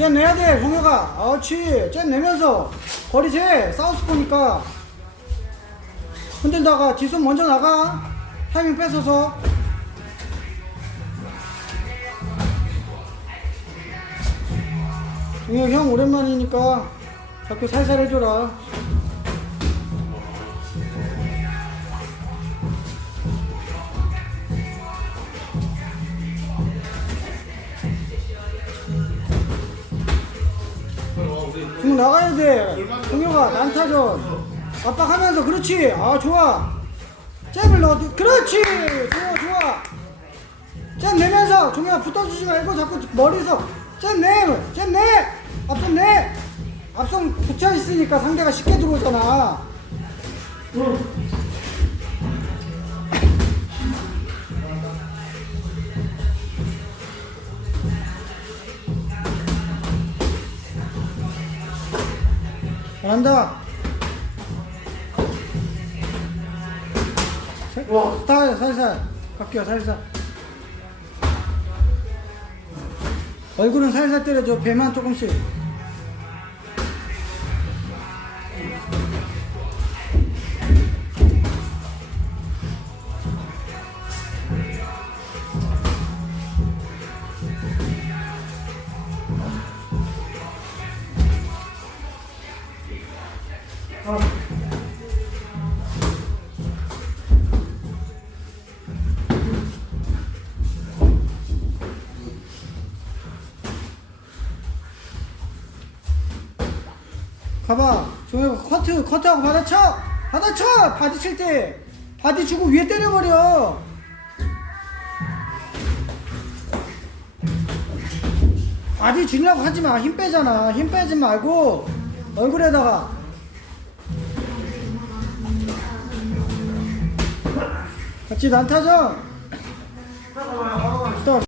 쟤 내야 돼, 종혁아. 그렇지. 쟤 내면서 거리 재. 사우스포니까. 흔들다가 뒷손 먼저 나가. 타이밍 뺏어서. 종혁 형 오랜만이니까 자꾸 살살 해줘라. 나가야 돼. 동료가 난타전. 압박하면서 그렇지. 아 좋아. 잽을 넣어. 그렇지. 좋아 좋아. 잽 내면서 종혁아 붙어주지 말고 자꾸 머리에서 잽 내. 잽 내. 앞선 내. 앞선 붙여 있으니까 상대가 쉽게 들어오잖아. 잘한다. 와, 살살, 살살. 갈게요, 살살. 얼굴은 살살 때려줘, 배만 조금씩. 가봐. 종혁아, 커트, 커트하고 받아쳐! 받아쳐! 바디 칠 때! 바디 주고 위에 때려버려! 바디 주려고 하지 마. 힘 빼잖아. 힘 빼지 말고, 얼굴에다가. 같이 난타전! 스톱.